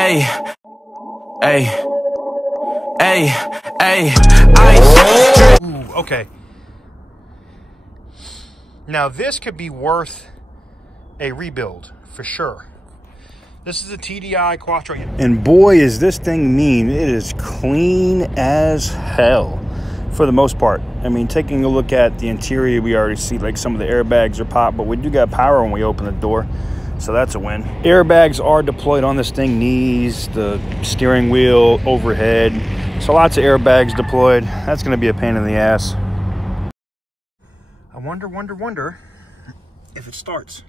Hey, hey, hey, hey, ice. Ooh, okay. Now this could be worth a rebuild for sure. This is a TDI Quattro. And boy, is this thing mean. It is clean as hell for the most part. I mean, taking a look at the interior, we already see like some of the airbags are popped, but we do got power when we open the door. So that's a win. Airbags are deployed on this thing, knees, the steering wheel, overhead. So lots of airbags deployed. That's gonna be a pain in the ass. I wonder if it starts.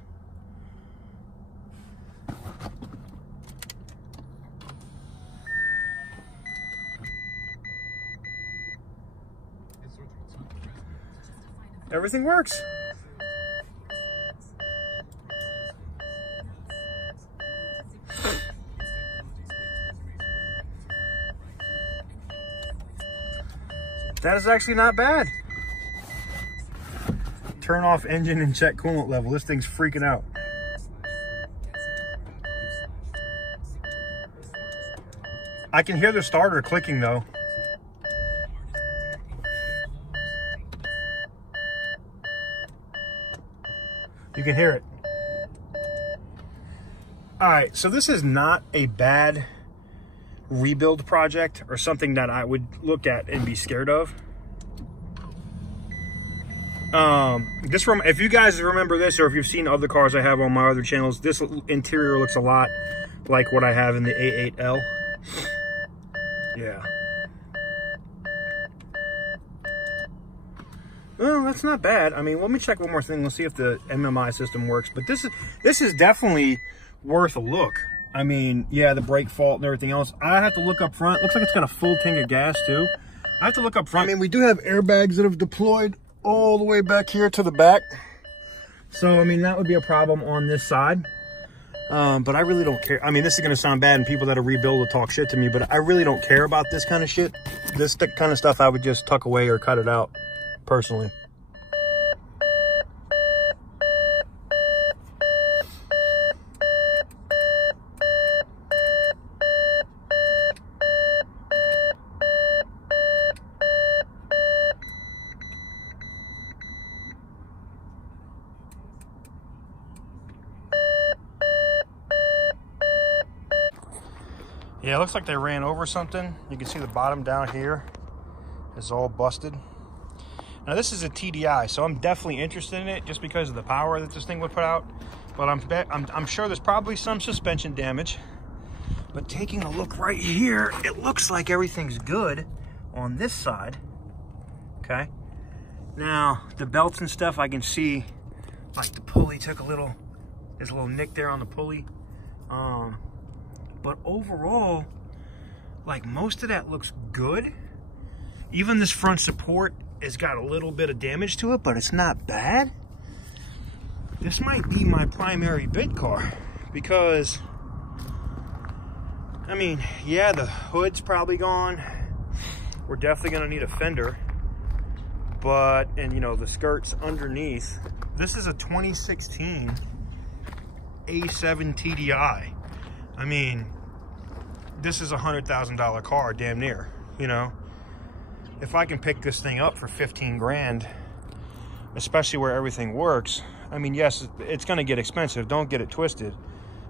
Everything works. That is actually not bad. Turn off engine and check coolant level. This thing's freaking out. I can hear the starter clicking though. You can hear it. All right, so this is not a bad rebuild project or something that I would look at and be scared of. If you guys remember this, or if you've seen other cars I have on my other channels, this interior looks a lot like what I have in the A8L. Yeah. Well, that's not bad. I mean, let me check one more thing. Let's see if the MMI system works. But this is definitely worth a look. I mean, yeah, the brake fault and everything else. I have to look up front. Looks like it's got a full tank of gas too. I have to look up front. I mean, we do have airbags that have deployed all the way back here to the back. So, I mean, that would be a problem on this side. But I really don't care. I mean, this is going to sound bad and people that are rebuild will talk shit to me, but I really don't care about this kind of shit. This kind of stuff I would just tuck away or cut it out personally. Yeah, it looks like they ran over something. You can see the bottom down here is all busted. Now this is a TDI, so I'm definitely interested in it just because of the power that this thing would put out. But I'm sure there's probably some suspension damage. But taking a look right here, it looks like everything's good on this side. Okay. Now the belts and stuff, I can see like the pulley took there's a little nick there on the pulley. But overall, like most of that looks good. Even this front support has got a little bit of damage to it, but it's not bad. This might be my primary bid car because, I mean, yeah, the hood's probably gone. We're definitely gonna need a fender, and you know, the skirt's underneath. This is a 2016 A7 TDI. I mean, this is a $100,000 car, damn near, you know? If I can pick this thing up for 15 grand, especially where everything works, I mean, yes, it's gonna get expensive, don't get it twisted,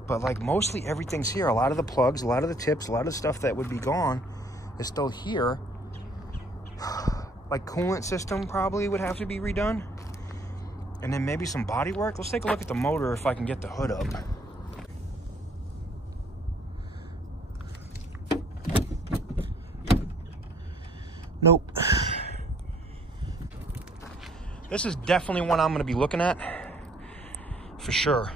but like mostly everything's here. A lot of the plugs, a lot of the tips, a lot of the stuff that would be gone is still here. Like coolant system probably would have to be redone. And then maybe some body work. Let's take a look at the motor if I can get the hood up. Nope. This is definitely one I'm going to be looking at for sure.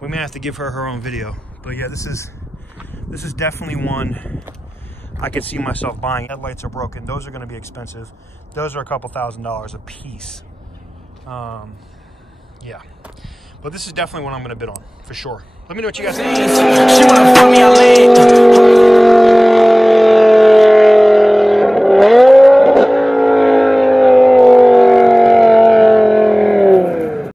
We may have to give her own video, but yeah, this is definitely one I could see myself buying. Headlights are broken. Those are going to be expensive. Those are a couple $1,000s a piece. Yeah, but this is definitely one I'm going to bid on for sure. Let me know what you guys think. She wanna fuck me, I laid.